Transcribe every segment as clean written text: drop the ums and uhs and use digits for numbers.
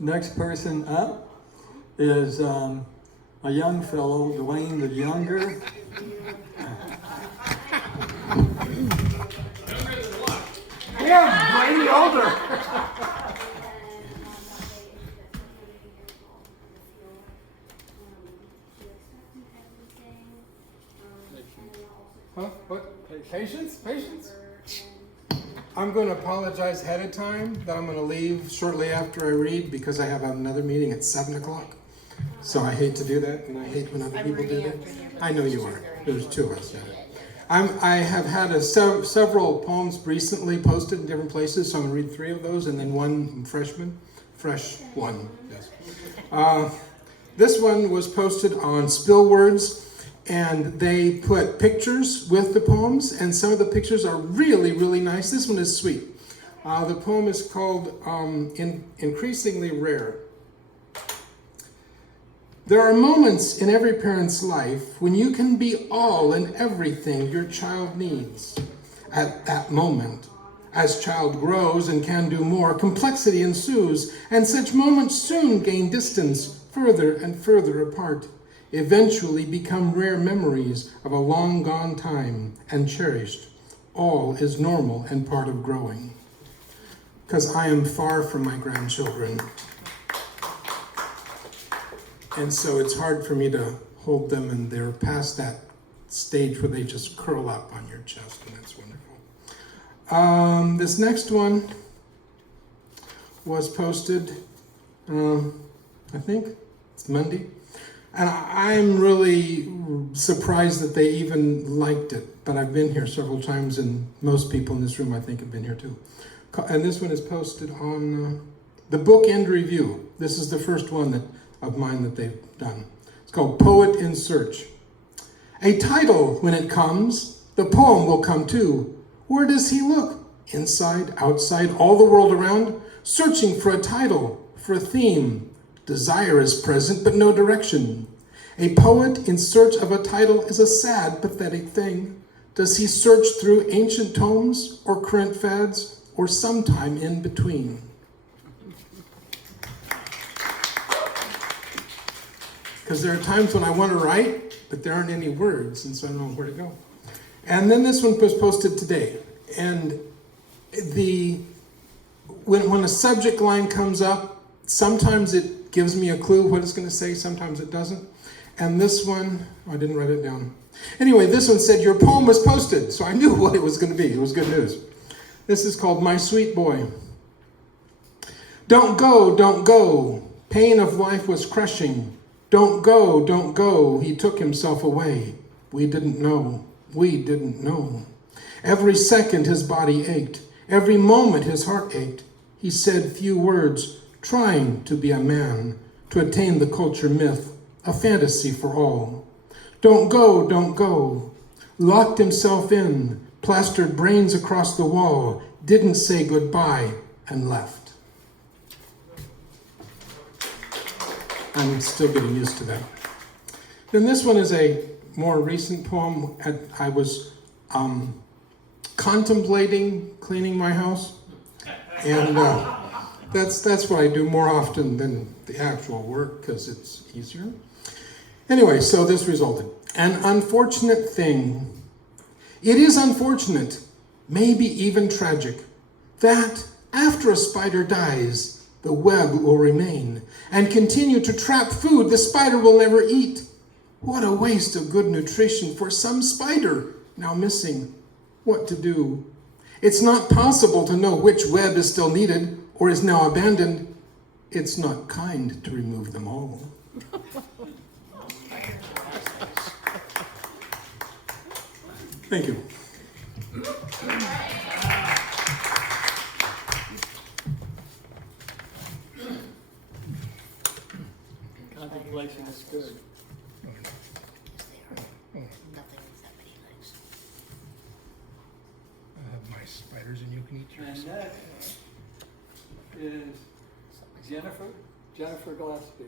Next person up is a young fellow, Dwayne the Younger. Younger than what? Yeah, Dwayne the Older. Huh? What? Patience? Patience? I'm going to apologize ahead of time that I'm going to leave shortly after I read because I have another meeting at 7 o'clock. So I hate to do that, and I hate when other people do that. I know you are. There's two of us. I have had several poems recently posted in different places, so I'm going to read 3 of those, and then one fresh one. Yes. This one was posted on Spill Words, and they put pictures with the poems, and some of the pictures are really, really nice. This one is sweet. The poem is called Increasingly Rare. There are moments in every parent's life when you can be all and everything your child needs. At that moment, as child grows and can do more, complexity ensues, and such moments soon gain distance further and further apart, eventually become rare memories of a long gone time and cherished. All is normal and part of growing. Because I am far from my grandchildren. And so it's hard for me to hold them, and they're past that stage where they just curl up on your chest, and that's wonderful. This next one was posted, I think it's Monday. And I'm really surprised that they even liked it, but I've been here several times, and most people in this room, I think, have been here too. And this one is posted on the Bookend Review. This is the first one of mine that they've done. It's called Poet in Search. A title, when it comes, the poem will come too. Where does he look? Inside, outside, all the world around, searching for a title, for a theme. Desire is present, but no direction. A poet in search of a title is a sad, pathetic thing. Does he search through ancient tomes or current fads, or sometime in between? Because there are times when I want to write, but there aren't any words, and so I don't know where to go. And then this one was posted today. And when a subject line comes up, sometimes it gives me a clue what it's going to say, sometimes it doesn't. And this one, I didn't write it down. Anyway, this one said, your poem was posted, so I knew what it was going to be. It was good news. This is called My Sweet Boy. Don't go, don't go. Pain of life was crushing. Don't go, don't go. He took himself away. We didn't know. We didn't know. Every second his body ached. Every moment his heart ached. He said few words, trying to be a man, to attain the culture myth, a fantasy for all. Don't go, don't go. Locked himself in, plastered brains across the wall, didn't say goodbye, and left. I'm still getting used to that. Then this one is a more recent poem. I was contemplating cleaning my house, and that's what I do more often than the actual work because it's easier. Anyway, so this resulted. An unfortunate thing. It is unfortunate, maybe even tragic, that after a spider dies, the web will remain and continue to trap food the spider will never eat. What a waste of good nutrition for some spider now missing. What to do? It's not possible to know which web is still needed or is now abandoned. It's not kind to remove them all. Thank you. Contemplation is good. I have my spiders and you can eat yours. And next is Jennifer Gillespie.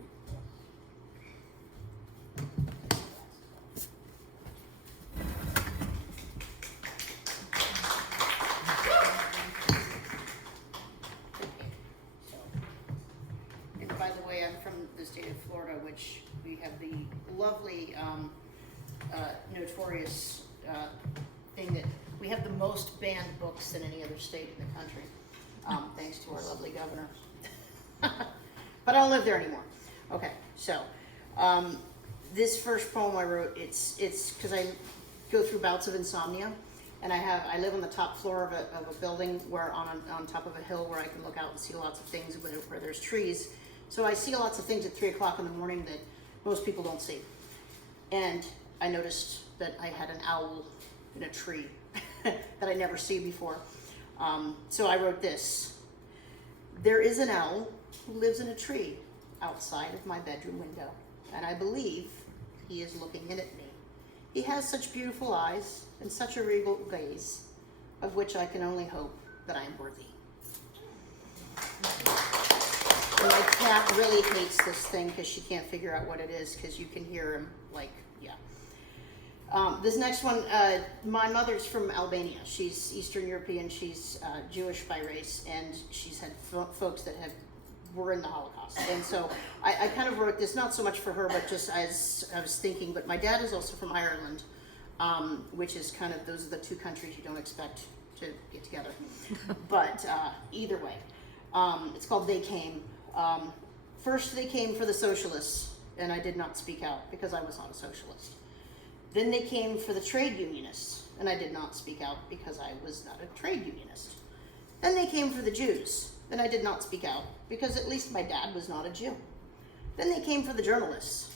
the state of Florida, which we have the lovely, notorious thing that we have the most banned books than any other state in the country, thanks to our lovely governor. But I don't live there anymore. Okay, so this first poem I wrote, it's because I go through bouts of insomnia, and I live on the top floor of a building where on top of a hill where I can look out and see lots of things where there's trees. So I see lots of things at 3 o'clock in the morning that most people don't see. And I noticed that I had an owl in a tree that I never see before. So I wrote this. There is an owl who lives in a tree outside of my bedroom window, and I believe he is looking in at me. He has such beautiful eyes and such a regal gaze, of which I can only hope that I am worthy. And my cat really hates this thing because she can't figure out what it is, because you can hear him, like, yeah. This next one, my mother's from Albania. She's Eastern European. She's Jewish by race, and she's had folks that were in the Holocaust. And so I kind of wrote this, not so much for her, but just as I was thinking, but my dad is also from Ireland, which is kind of, those are the two countries you don't expect to get together. But either way, it's called They Came. First they came for the socialists, and I did not speak out because I was not a socialist. Then they came for the trade unionists, and I did not speak out because I was not a trade unionist. Then they came for the Jews, and I did not speak out because at least my dad was not a Jew. Then they came for the journalists,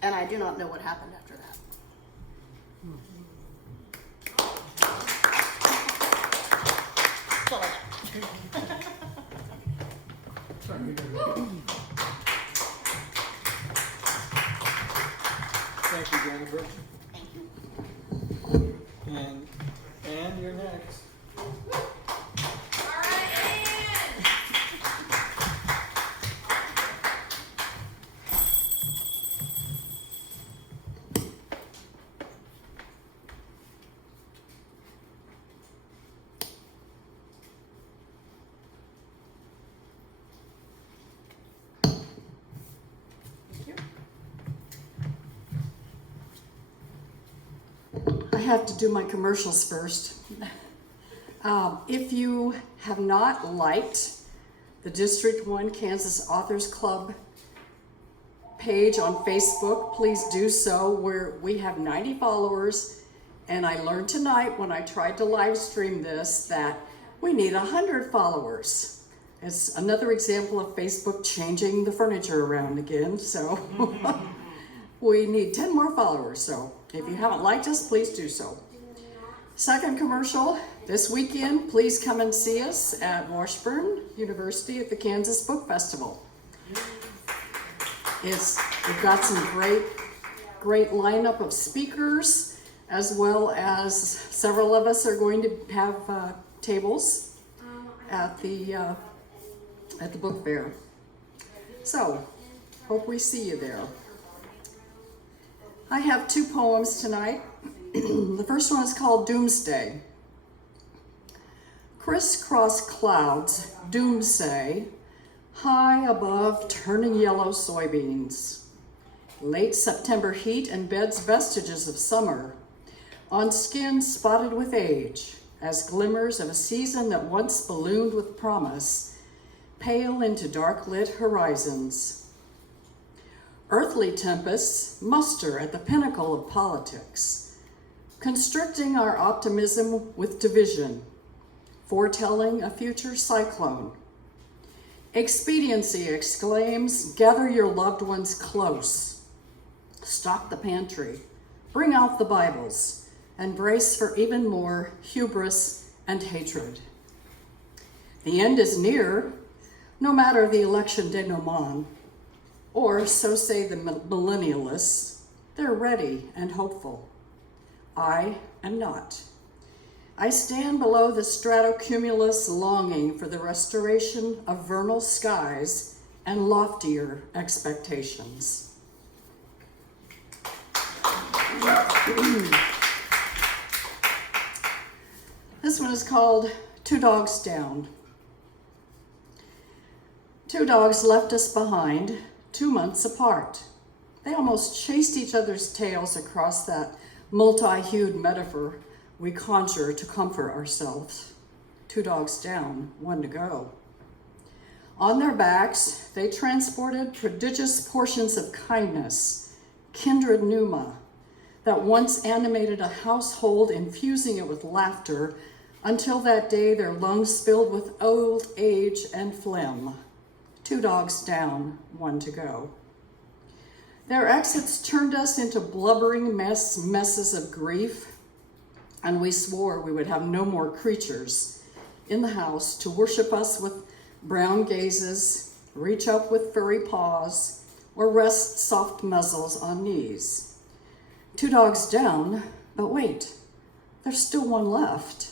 and I do not know what happened after that. That's all I got. Thank you, Jennifer. Thank you. And you're next. I have to do my commercials first. If you have not liked the District 1 Kansas Authors Club page on Facebook, please do so. We have 90 followers, and I learned tonight when I tried to live stream this that we need 100 followers. It's another example of Facebook changing the furniture around again, so we need 10 more followers, so if you haven't liked us, please do so. Second commercial, this weekend, please come and see us at Washburn University at the Kansas Book Festival. We've got some great lineup of speakers, as well as several of us are going to have tables at the book fair. So, hope we see you there. I have two poems tonight. The first one is called Doomsday. Crisscross clouds, doomsday, high above turning yellow soybeans. Late September heat embeds vestiges of summer on skin spotted with age, as glimmers of a season that once ballooned with promise pale into dark-lit horizons. Earthly tempests muster at the pinnacle of politics, constricting our optimism with division, foretelling a future cyclone. Expediency exclaims, gather your loved ones close, stock the pantry, bring out the Bibles, and brace for even more hubris and hatred. The end is near, no matter the election denouement, or so say the millennialists. They're ready and hopeful. I am not. I stand below the stratocumulus longing for the restoration of vernal skies and loftier expectations. This one is called Two Dogs Down. Two dogs left us behind 2 months apart. They almost chased each other's tails across that multi-hued metaphor we conjure to comfort ourselves. 2 dogs down, 1 to go. On their backs, they transported prodigious portions of kindness, kindred pneuma, that once animated a household, infusing it with laughter, until that day their lungs filled with old age and phlegm. 2 dogs down, 1 to go. Their exits turned us into blubbering messes of grief, and we swore we would have no more creatures in the house to worship us with brown gazes, reach up with furry paws, or rest soft muzzles on knees. 2 dogs down, but wait, there's still 1 left.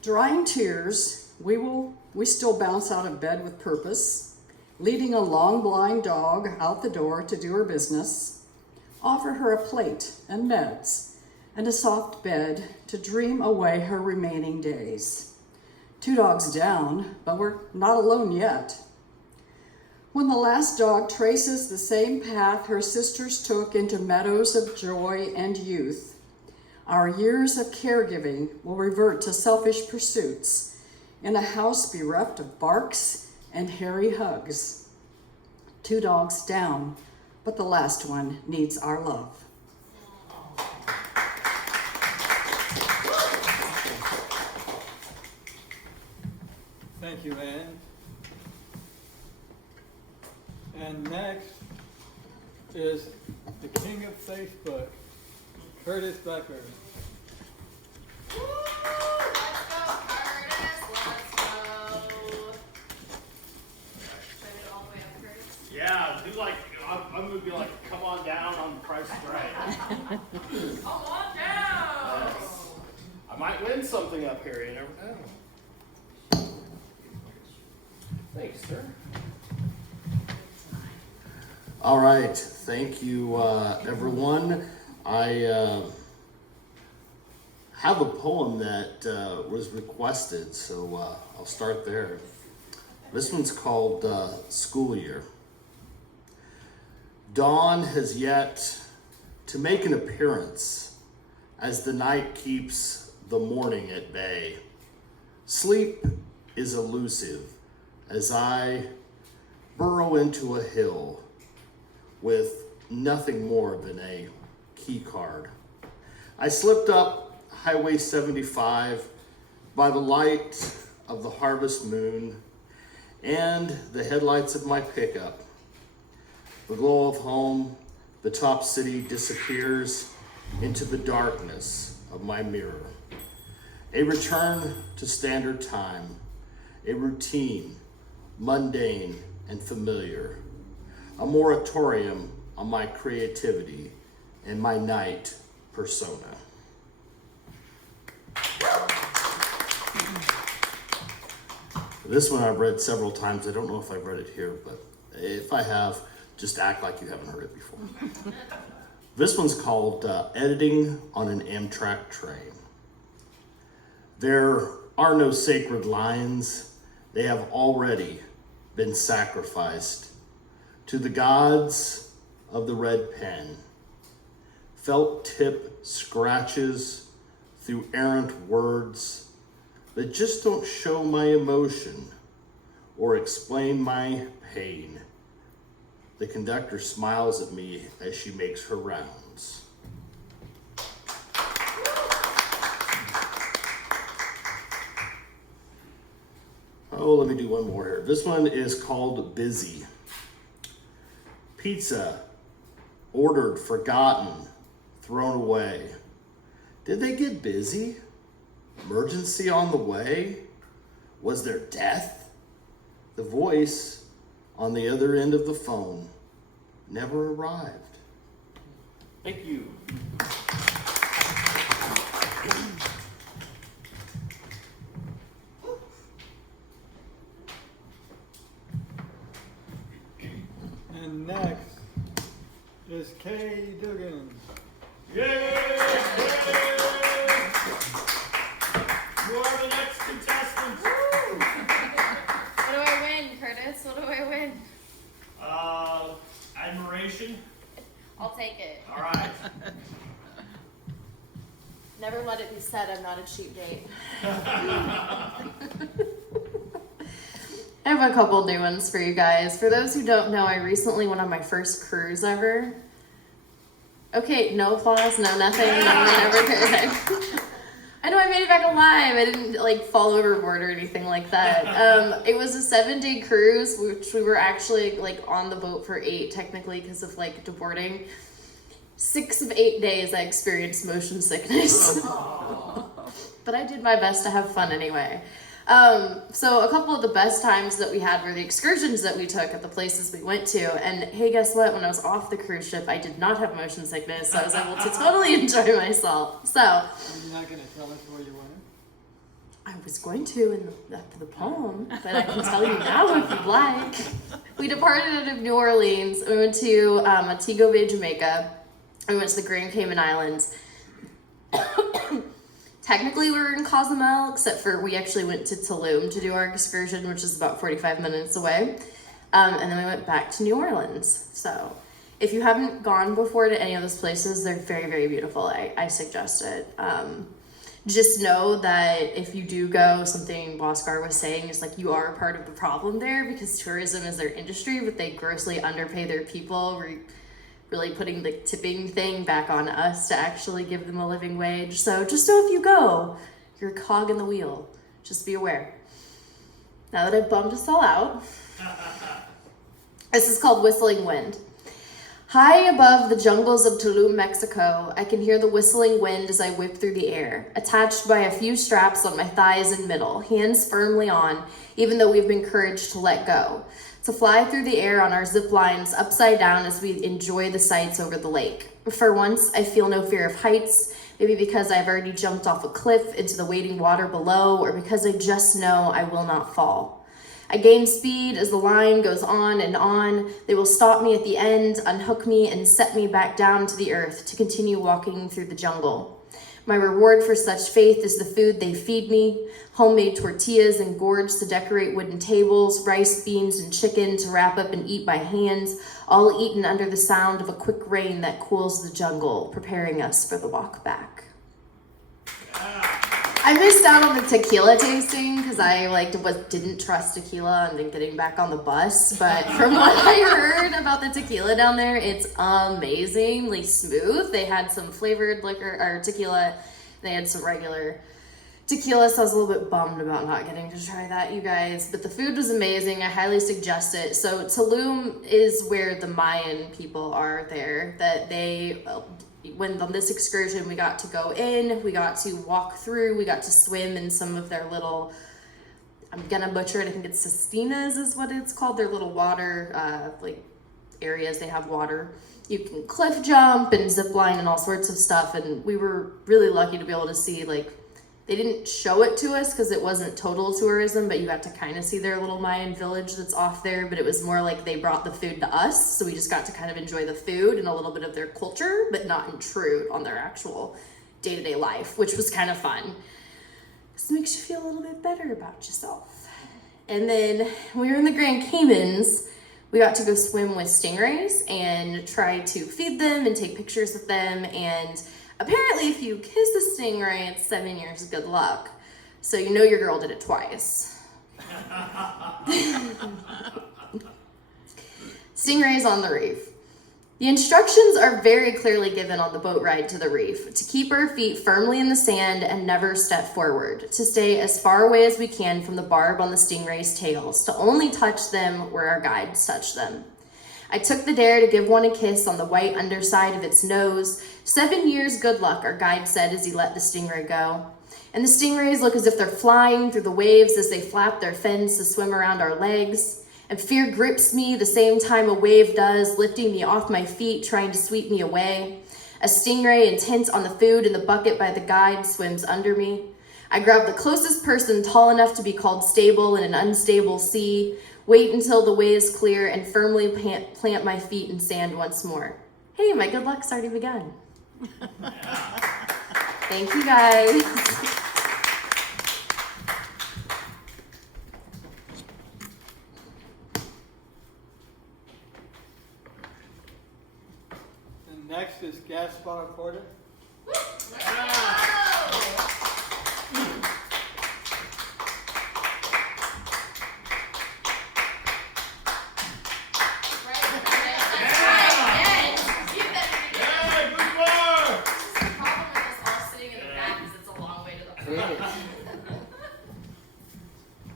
Drying tears, we still bounce out of bed with purpose, leading a long blind dog out the door to do her business, offer her a plate and meds and a soft bed to dream away her remaining days. 2 dogs down, but we're not alone yet. When the last dog traces the same path her sisters took into meadows of joy and youth, our years of caregiving will revert to selfish pursuits in a house bereft of barks and hairy hugs. 2 dogs down, but the last one needs our love. Thank you, Ann. And next is the king of Facebook, Curtis Becker. Woo! Let's go, Curtis. Let's go. Should I do it all the way up, Curtis? Yeah, do like, I'm gonna be like, come on down on the Price is Right. Come on down. Yes. I might win something up here, you never know. Thanks, sir. All right, thank you, everyone. I have a poem that was requested, so I'll start there. This one's called School Year. Dawn has yet to make an appearance as the night keeps the morning at bay. Sleep is elusive as I burrow into a hill with nothing more than a key card. I slipped up Highway 75 by the light of the harvest moon and the headlights of my pickup. The glow of home, the top city disappears into the darkness of my mirror. A return to standard time, a routine, mundane and familiar. A moratorium on my creativity and my night persona. This one I've read several times. I don't know if I've read it here, but if I have, just act like you haven't heard it before. This one's called Editing on an Amtrak Train. There are no sacred lines. They have already been sacrificed to the gods of the red pen. Felt tip scratches through errant words that just don't show my emotion or explain my pain. The conductor smiles at me as she makes her rounds. Oh, let me do one more here. This one is called Busy. Pizza, ordered, forgotten, thrown away. Did they get busy? Emergency on the way? Was there death? The voice on the other end of the phone never arrived. Thank you. And next is Kay Dugan. Yay! You are the next contestant. What do I win, Curtis? What do I win? Admiration? I'll take it. All right. Never let it be said I'm not a cheap date. I have a couple new ones for you guys. For those who don't know, I recently went on my first cruise ever. Okay, no applause, no nothing, no one ever cared. I know I made it back alive. I didn't like fall overboard or anything like that. It was a 7-day cruise, which we were actually like on the boat for 8 technically because of like deboarding. 6 of 8 days I experienced motion sickness. But I did my best to have fun anyway. So a couple of the best times that we had were the excursions that we took at the places we went to. And hey, guess what? When I was off the cruise ship, I did not have motion sickness, so I was able to totally enjoy myself. So Are you not gonna tell us where you went? I was going to in after the poem, but I can tell you now if you'd like. We departed out of New Orleans. We went to Montego Bay, Jamaica. We went to the Grand Cayman Islands. Technically, we were in Cozumel, except for we actually went to Tulum to do our excursion, which is about 45 minutes away. And then we went back to New Orleans. So if you haven't gone before to any of those places, they're very, very beautiful. I suggest it. Just know that if you do go, something Huascar was saying is like you are a part of the problem there because tourism is their industry, but they grossly underpay their people. We're really putting the tipping thing back on us to actually give them a living wage. So just know if you go, you're a cog in the wheel. Just be aware. Now that I've bummed us all out, this is called Whistling Wind. High above the jungles of Tulum, Mexico, I can hear the whistling wind as I whip through the air, attached by a few straps on my thighs and middle, hands firmly on, even though we've been encouraged to let go, to fly through the air on our zip lines upside down as we enjoy the sights over the lake. For once, I feel no fear of heights, maybe because I've already jumped off a cliff into the waiting water below, or because I just know I will not fall. I gain speed as the line goes on and on. They will stop me at the end, unhook me, and set me back down to the earth to continue walking through the jungle. My reward for such faith is the food they feed me, homemade tortillas and gourds to decorate wooden tables, rice, beans, and chicken to wrap up and eat by hand, all eaten under the sound of a quick rain that cools the jungle, preparing us for the walk back. I missed out on the tequila tasting because I didn't trust tequila and then getting back on the bus. But from what I heard about the tequila down there, it's amazingly smooth. They had some flavored liquor or tequila. They had some regular tequila, so I was a little bit bummed about not getting to try that, you guys. But the food was amazing. I highly suggest it. So Tulum is where the Mayan people are there. That they... When on this excursion, we got to go in, we got to walk through, we got to swim in some of their little, I'm gonna butcher it, I think it's Sestinas is what it's called, their little water, areas, they have water. You can cliff jump and zip line and all sorts of stuff, and we were really lucky to be able to see, they didn't show it to us because it wasn't total tourism, but you got to kind of see their little Mayan village that's off there, but it was more like they brought the food to us, so we just got to kind of enjoy the food and a little bit of their culture, but not intrude on their actual day-to-day life, which was kind of fun. This makes you feel a little bit better about yourself. And then when we were in the Grand Caymans, we got to go swim with stingrays and try to feed them and take pictures of them, and apparently, if you kiss a stingray, it's 7 years of good luck. So you know your girl did it twice. Stingrays on the reef. The instructions are very clearly given on the boat ride to the reef to keep our feet firmly in the sand and never step forward, to stay as far away as we can from the barb on the stingray's tails, to only touch them where our guides touch them. I took the dare to give one a kiss on the white underside of its nose. 7 years good luck, our guide said as he let the stingray go. And the stingrays look as if they're flying through the waves as they flap their fins to swim around our legs. And fear grips me the same time a wave does, lifting me off my feet, trying to sweep me away. A stingray intent on the food in the bucket by the guide swims under me. I grab the closest person tall enough to be called stable in an unstable sea, wait until the way is clear, and firmly plant my feet in sand once more. Hey, my good luck's already begun. Thank you, guys. Next is Gaspar Porter.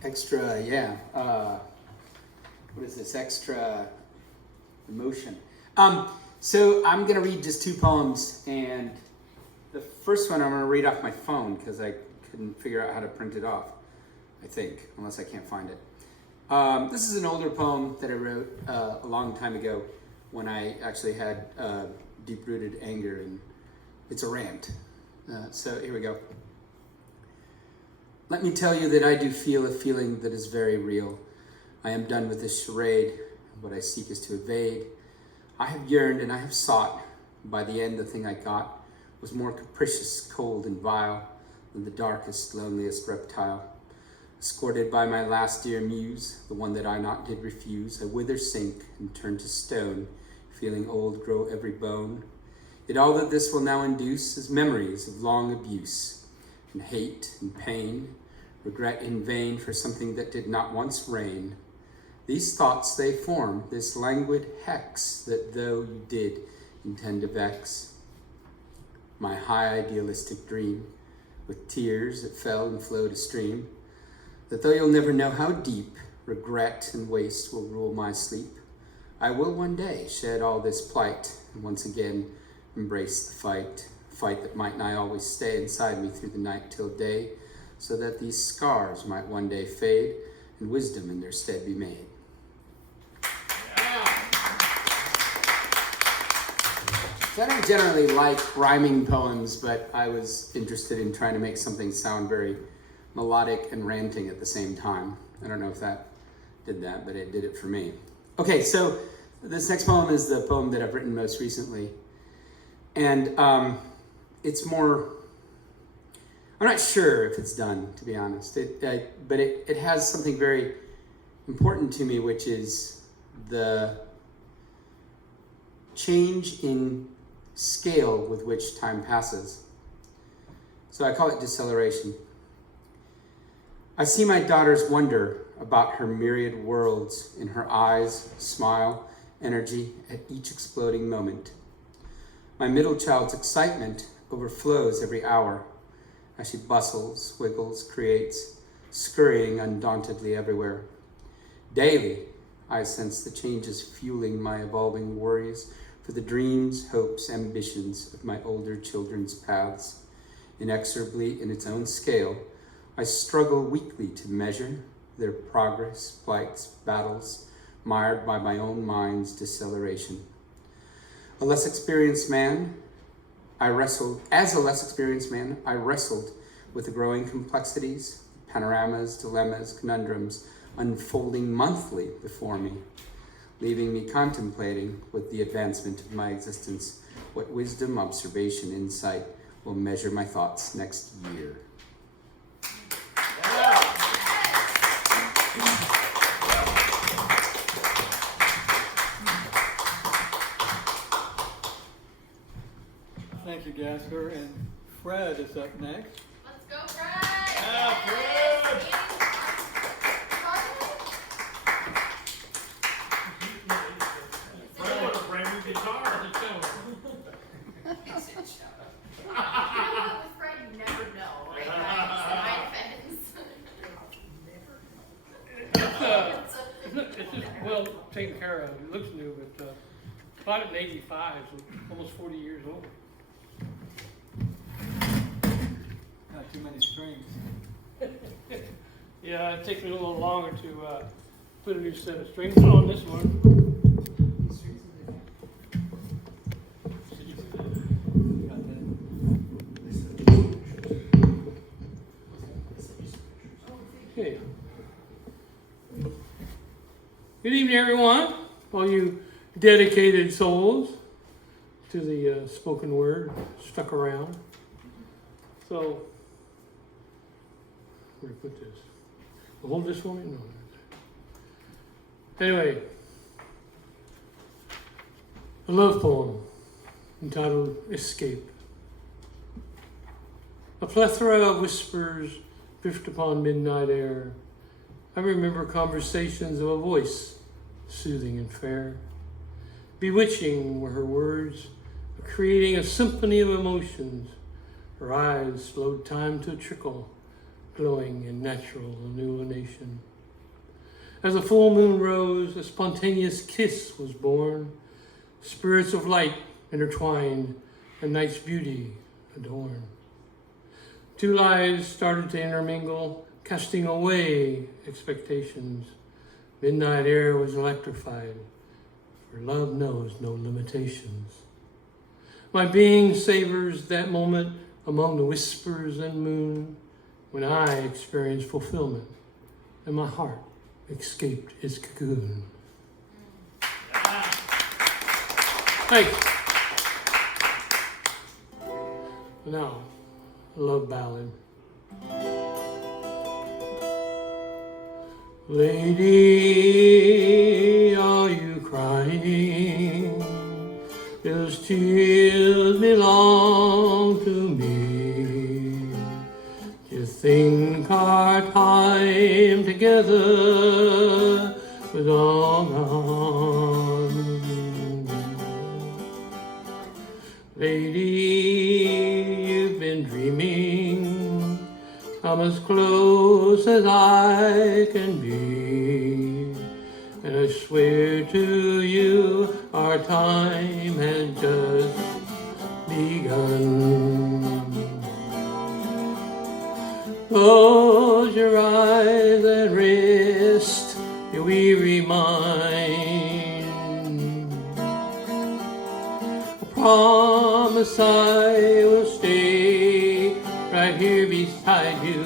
Extra, yeah. What is this? Extra emotion. So I'm gonna read just two poems, and the first one I'm gonna read off my phone because I couldn't figure out how to print it off. I think, unless I can't find it. This is an older poem that I wrote a long time ago when I actually had deep-rooted anger, and it's a rant. So here we go. Let me tell you that I do feel a feeling that is very real. I am done with this charade. What I seek is to evade. I have yearned and I have sought. By the end, the thing I got was more capricious, cold, and vile than the darkest, loneliest reptile. Escorted by my last dear muse, the one that I not did refuse, I wither, sink, and turn to stone, feeling old grow every bone. Yet all that this will now induce is memories of long abuse, and hate and pain, regret in vain for something that did not once reign. These thoughts they form, this languid hex, that though you did intend to vex, my high idealistic dream, with tears that fell and flowed a stream, that though you'll never know how deep regret and waste will rule my sleep, I will one day shed all this plight and once again embrace the fight that might not always stay inside me through the night till day, so that these scars might one day fade and wisdom in their stead be made. So I don't generally like rhyming poems, but I was interested in trying to make something sound very melodic and ranting at the same time. I don't know if that did that, but it did it for me. Okay, so this next poem is the poem that I've written most recently. And it's more, I'm not sure if it's done, to be honest. But it has something very important to me, which is the change in scale with which time passes. So I call it deceleration. I see my daughter's wonder about her myriad worlds in her eyes, smile, energy at each exploding moment. My middle child's excitement overflows every hour as she bustles, wiggles, creates, scurrying undauntedly everywhere. Daily, I sense the changes fueling my evolving worries for the dreams, hopes, ambitions of my older children's paths. Inexorably, in its own scale, I struggle weakly to measure their progress, plights, battles, mired by my own mind's deceleration. As a less experienced man, I wrestled with the growing complexities, panoramas, dilemmas, conundrums unfolding monthly before me, leaving me contemplating with the advancement of my existence what wisdom, observation, insight will measure my thoughts next year. Thank you, Gasper. And Fred is up next. Let's go, Fred! Fred with a brand new guitar. With Fred, you never know, right? My defense. It's just well taken care of. It looks new, but bought it in '85, so almost 40 years old. Not too many strings. Yeah, it takes me a little longer to put a new set of strings on this one. Okay. Good evening, everyone. All you dedicated souls to the spoken word stuck around. So, where to put this? Hold this for me? No. Anyway, a love poem. entitled Escape. A plethora of whispers drift upon midnight air. I remember conversations of a voice, soothing and fair. Bewitching were her words, creating a symphony of emotions. Her eyes slowed time to a trickle, glowing in natural illumination. As the full moon rose, a spontaneous kiss was born. Spirits of light intertwined, and night's beauty adorned. Two lives started to intermingle, casting away expectations. Midnight air was electrified, for love knows no limitations. My being savors that moment among the whispers and moon, when I experienced fulfillment, and my heart escaped its cocoon. Thank you. Now, a love ballad. Lady, are you crying? Those tears belong to me. You think our time together was all gone. Lady, you've been dreaming. I'm as close as I can be. And I swear to you, our time has just begun. Close your eyes and rest your weary mind. I promise I will stay right here beside you.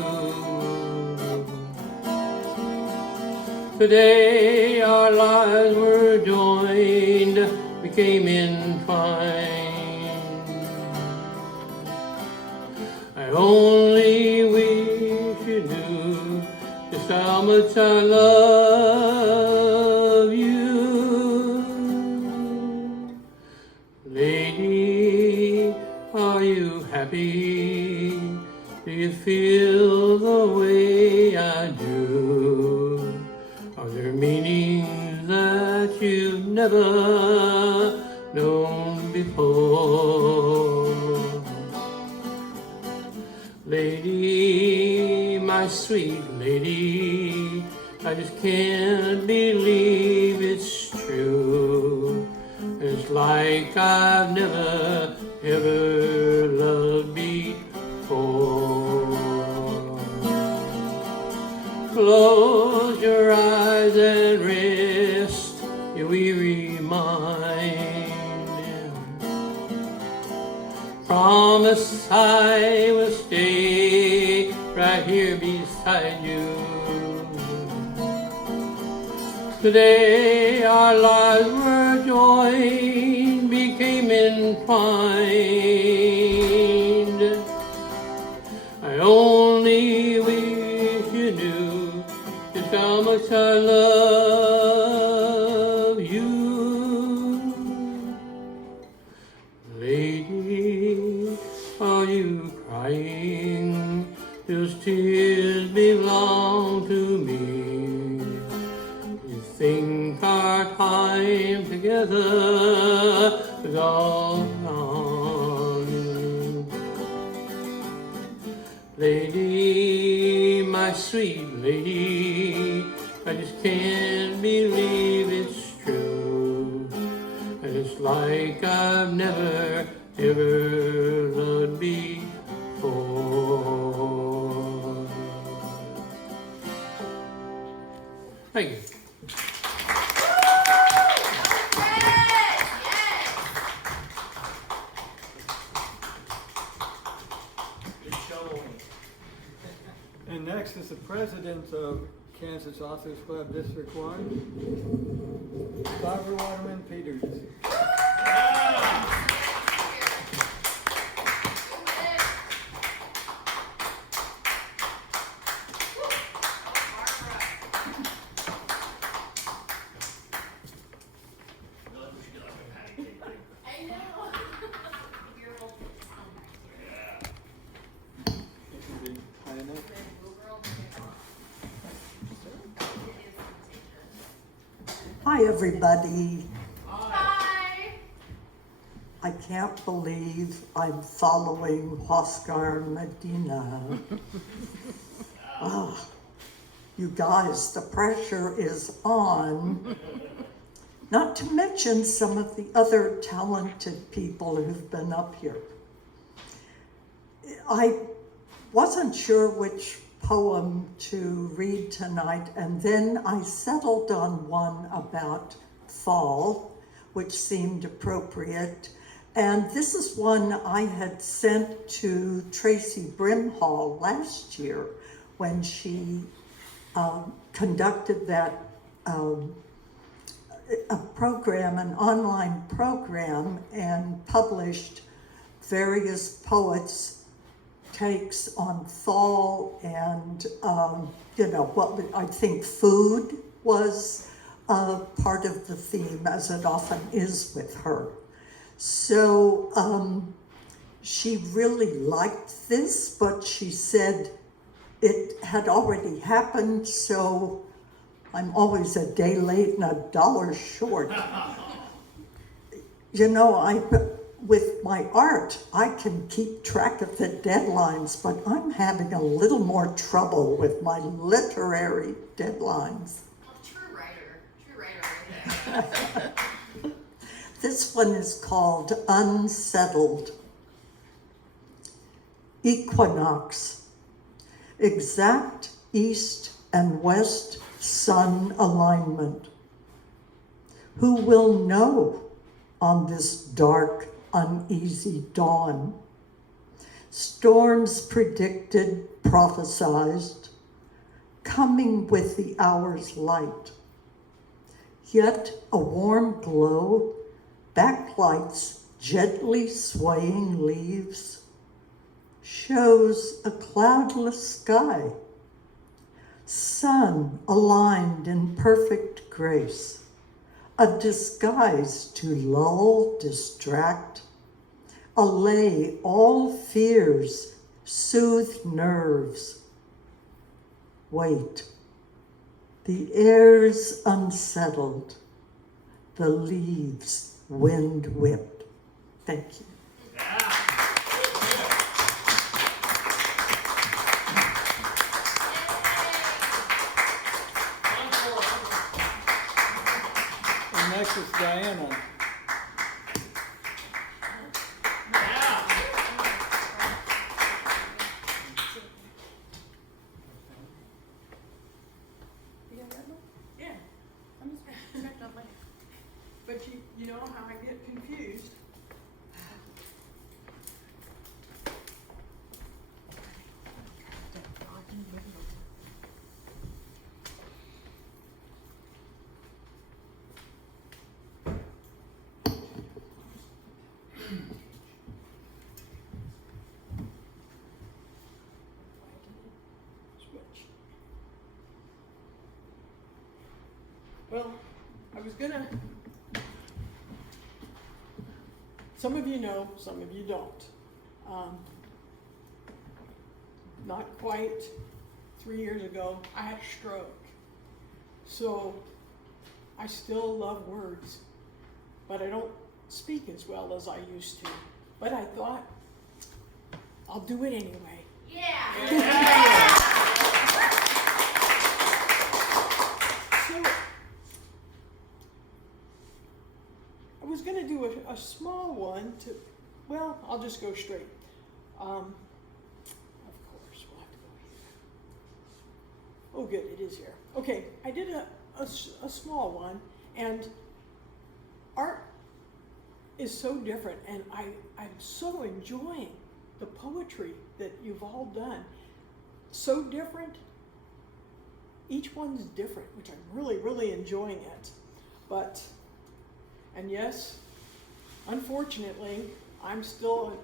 Today our lives were joined, became entwined. I only wish you knew just how much I love you. Lady, are you happy? Do you feel the way I do? Are there meanings that you've never known before? Lady, my sweet lady, I just can't believe it's true. It's like I've never, ever loved before. Close your eyes and rest your weary mind. Promise I will stay right here beside you. Today our lives were joined, became entwined. I only wish you knew just how much I love you. Lady, are you crying? Those tears belong to me. You think our time together is all gone. Lady, my sweet lady, I just can't believe it's true. And it's like I've never, ever loved before. Thank you. And next is the president of Kansas Authors Club District 1, Barbara Waterman Peters. I know. Hi, everybody. Hi. I can't believe I'm following Huascar Medina. Ah, you guys, the pressure is on. Not to mention some of the other talented people who've been up here. I wasn't sure which poem to read tonight, and then I settled on one about fall, which seemed appropriate. And this is one I had sent to Tracy Brimhall last year when she conducted that a program, an online program, and published various poets' takes on fall and, what I think food was part of the theme, as it often is with her. So she really liked this, but she said it had already happened, so I'm always a day late and $1 short. With my art, I can keep track of the deadlines, but I'm having a little more trouble with my literary deadlines. Oh, true writer right there. This one is called Unsettled. Equinox. Exact east and west sun alignment. Who will know on this dark, uneasy dawn? Storms predicted, prophesized, coming with the hour's light. Yet a warm glow backlights gently swaying leaves, shows a cloudless sky, sun aligned in perfect grace, a disguise to lull, distract, allay all fears, soothe nerves. Wait, the air's unsettled, the leaves wind whipped. Thank you. And next is Diana. Yeah, I'm just connected on later. But you know how I get confused. Switch. Well, I was gonna, some of you know, some of you don't. Not quite 3 years ago, I had a stroke. So I still love words, but I don't speak as well as I used to. But I thought, I'll do it anyway. Yeah. So I was gonna do a small one to, well, I'll just go straight. Of course, we'll have to go here. Oh, good, it is here. Okay, I did a small one, and art is so different, and I'm so enjoying the poetry that you've all done. So different. Each one's different, which I'm really, really enjoying it. But, and yes, unfortunately, I'm still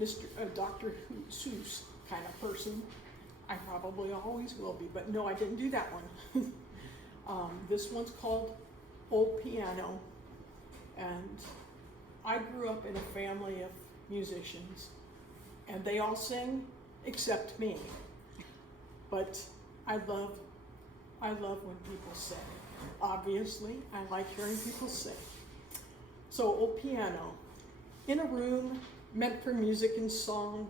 a Dr. Seuss kind of person. I probably always will be, but no, I didn't do that one. This one's called Old Piano, and I grew up in a family of musicians, and they all sing except me. But I love when people sing, Obviously, I like hearing people sing. So, old piano. In a room meant for music and song,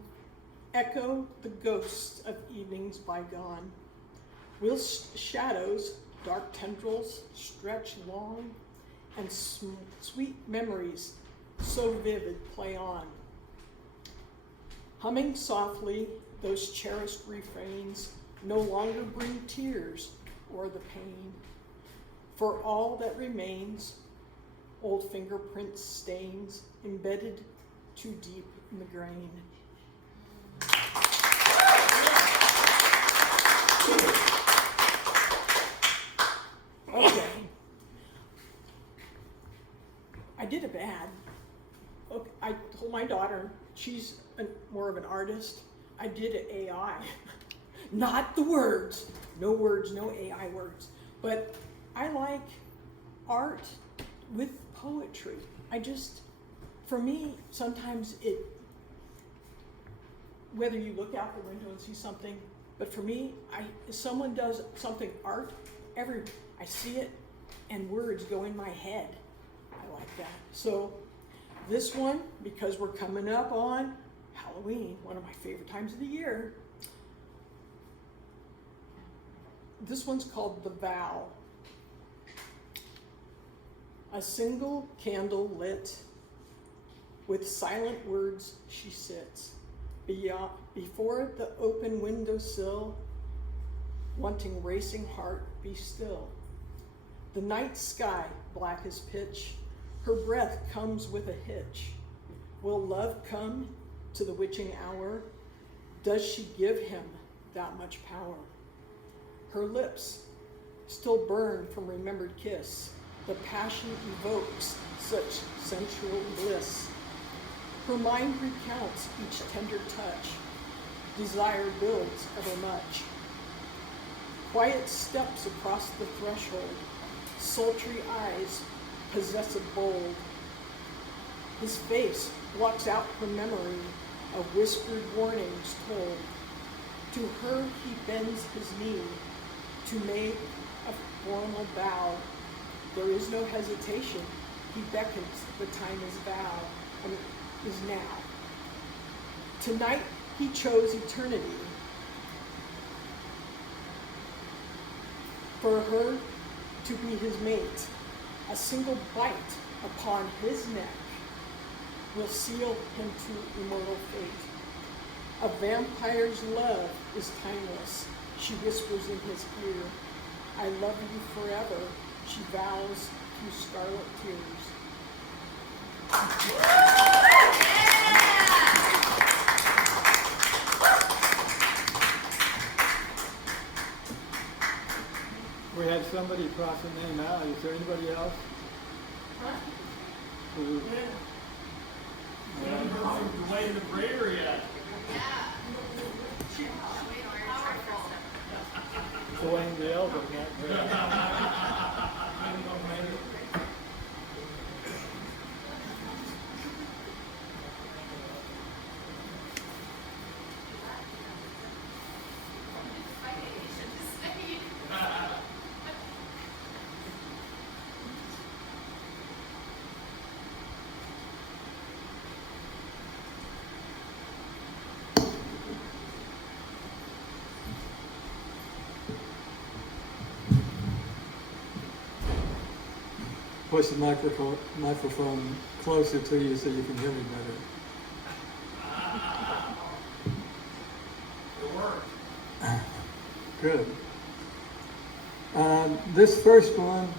echo the ghosts of evenings bygone. Will shadows, dark tendrils, stretch long, and sweet memories so vivid play on. Humming softly, those cherished refrains no longer bring tears or the pain. For all that remains, old fingerprint stains embedded too deep in the grain. Okay. I did it bad. Okay, I told my daughter, she's more of an artist. I did it AI. Not the words. No words, no AI words. But I like art with poetry. For me, sometimes whether you look out the window and see something, but for me, if someone does something art, I see it and words go in my head. I like that. So this one, because we're coming up on Halloween, one of my favorite times of the year, this one's called The Vow. A single candle lit, with silent words she sits, before the open windowsill, wanting racing heart be still. The night sky black as pitch, her breath comes with a hitch. Will love come to the witching hour? Does she give him that much power? Her lips still burn from remembered kiss. The passion evokes such sensual bliss. Her mind recounts each tender touch. Desire builds ever much. Quiet steps across the threshold. Sultry eyes possessive bold. His face blocks out her memory of whispered warnings told. To her he bends his knee to make a formal bow. There is no hesitation. He beckons. The time is now. Tonight he chose eternity. For her to be his mate. A single bite upon his neck will seal him to immortal fate. A vampire's love is timeless. She whispers in his ear, I love you forever. She vows through scarlet tears. We had somebody cross the name out. Is there anybody else? Who? Dwayne the Braver yet. Dwayne the Elder, not Brad. Push the microphone closer to you so you can hear me better. Good. This first one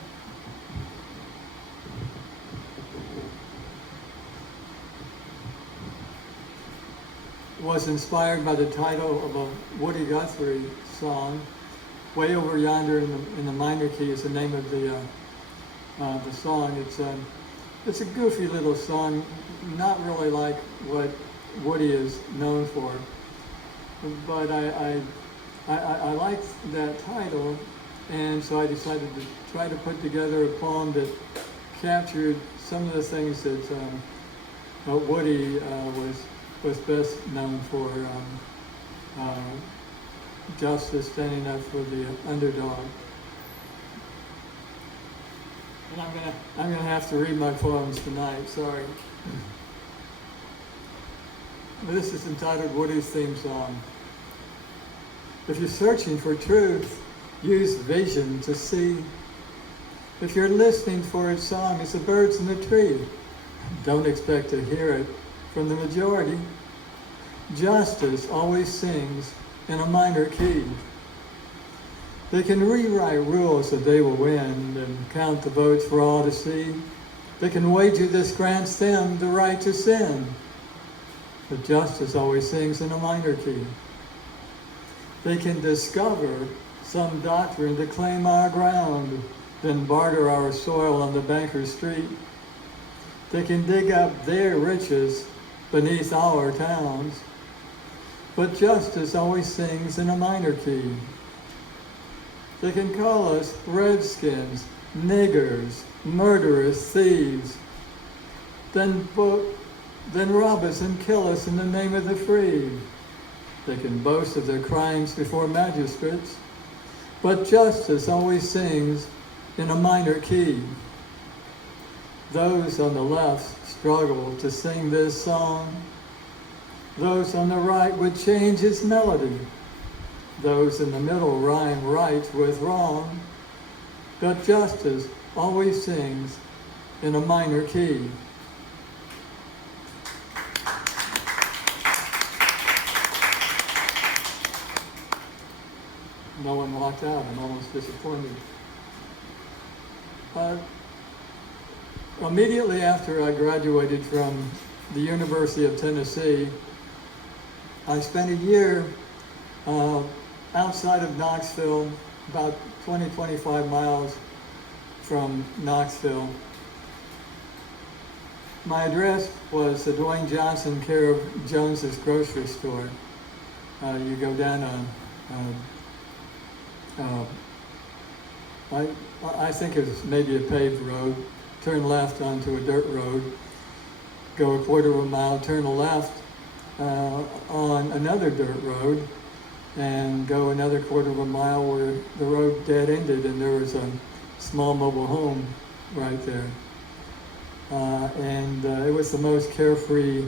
was inspired by the title of a Woody Guthrie song. Way Over Yonder in the minor key is the name of the song. It's a goofy little song, not really like what Woody is known for. But I liked that title, and so I decided to try to put together a poem that captured some of the things that Woody was best known for. Justice, standing up for the underdog. And I'm gonna have to read my poems tonight, sorry. This is entitled Woody's Theme Song. If you're searching for truth, use vision to see. If you're listening for its song, it's the birds in the tree. Don't expect to hear it from the majority. Justice always sings in a minor key. They can rewrite rules that they will win and count the votes for all to see. They can wager this grants them the right to sin. But justice always sings in a minor key. They can discover some doctrine to claim our ground, then barter our soil on the banker's street. They can dig up their riches beneath our towns. But justice always sings in a minor key. They can call us redskins, niggers, murderers, thieves, then rob us and kill us in the name of the free. They can boast of their crimes before magistrates, but justice always sings in a minor key. Those on the left struggle to sing this song. Those on the right would change its melody. Those in the middle rhyme right with wrong. But justice always sings in a minor key. No one walked out. I'm almost disappointed. Immediately after I graduated from the University of Tennessee, I spent a year outside of Knoxville, about 20-25 miles from Knoxville. My address was the Dwayne Johnson care of Jones's grocery store. You go down I think it was maybe a paved road, turn left onto a dirt road, go a quarter of a mile, turn left on another dirt road, and go another quarter of a mile where the road dead ended and there was a small mobile home right there. It was the most carefree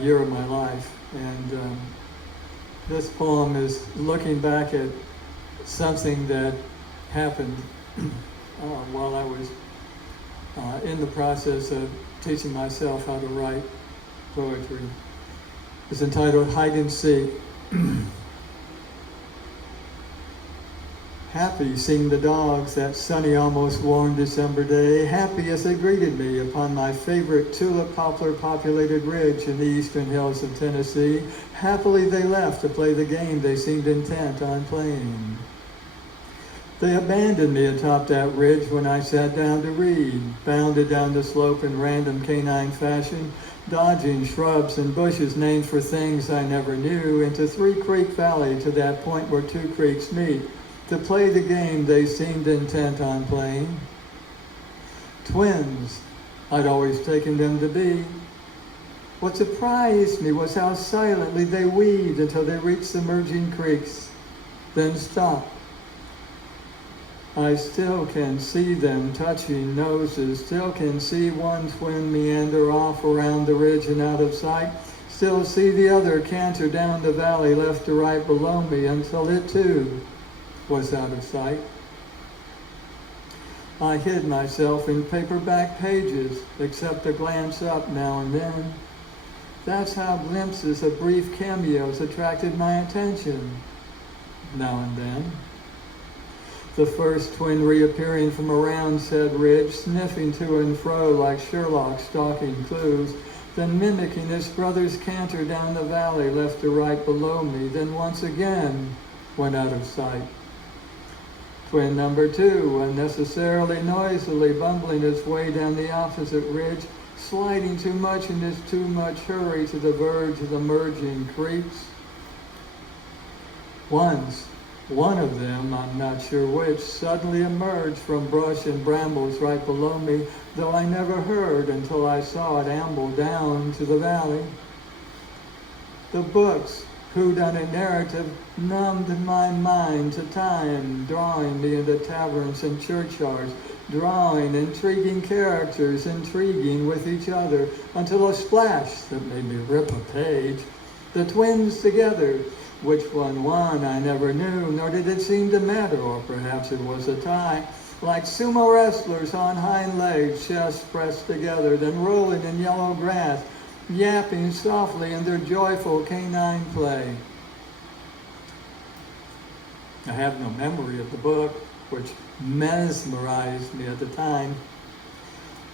year of my life. And this poem is looking back at something that happened while I was in the process of teaching myself how to write poetry. It's entitled Hide and Seek. Happy seemed the dogs that sunny, almost warm December day, happy as they greeted me upon my favorite tulip poplar populated ridge in the eastern hills of Tennessee. Happily they left to play the game they seemed intent on playing. They abandoned me atop that ridge when I sat down to read, bounded down the slope in random canine fashion, dodging shrubs and bushes named for things I never knew, into Three Creek Valley to that point where two creeks meet, to play the game they seemed intent on playing. Twins, I'd always taken them to be. What surprised me was how silently they weaved until they reached the merging creeks, then stopped. I still can see them touching noses, still can see one twin meander off around the ridge and out of sight, still see the other canter down the valley left to right below me until it too was out of sight. I hid myself in paperback pages, except a glance up now and then. That's how glimpses of brief cameos attracted my attention, now and then. The first twin reappearing from around said ridge, sniffing to and fro like Sherlock stalking clues, then mimicking his brother's canter down the valley left to right below me, then once again went out of sight. Twin number two, unnecessarily noisily bumbling its way down the opposite ridge, sliding too much in its too much hurry to the verge of the merging creeks. Once, one of them, I'm not sure which, suddenly emerged from brush and brambles right below me, though I never heard until I saw it amble down to the valley. The books, whodunit narrative, numbed my mind to time, drawing me into taverns and churchyards, drawing intriguing characters, intriguing with each other, until a splash that made me rip a page. The twins together, which one won I never knew, nor did it seem to matter, or perhaps it was a tie. Like sumo wrestlers on hind legs, chests pressed together, then rolling in yellow grass, yapping softly in their joyful canine play. I have no memory of the book, which mesmerized me at the time.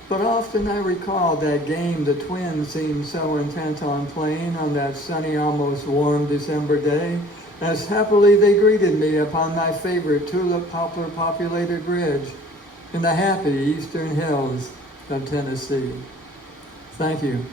But often I recall that game the twins seemed so intent on playing on that sunny, almost warm December day, as happily they greeted me upon my favorite tulip poplar populated ridge in the happy eastern hills of Tennessee. Thank you.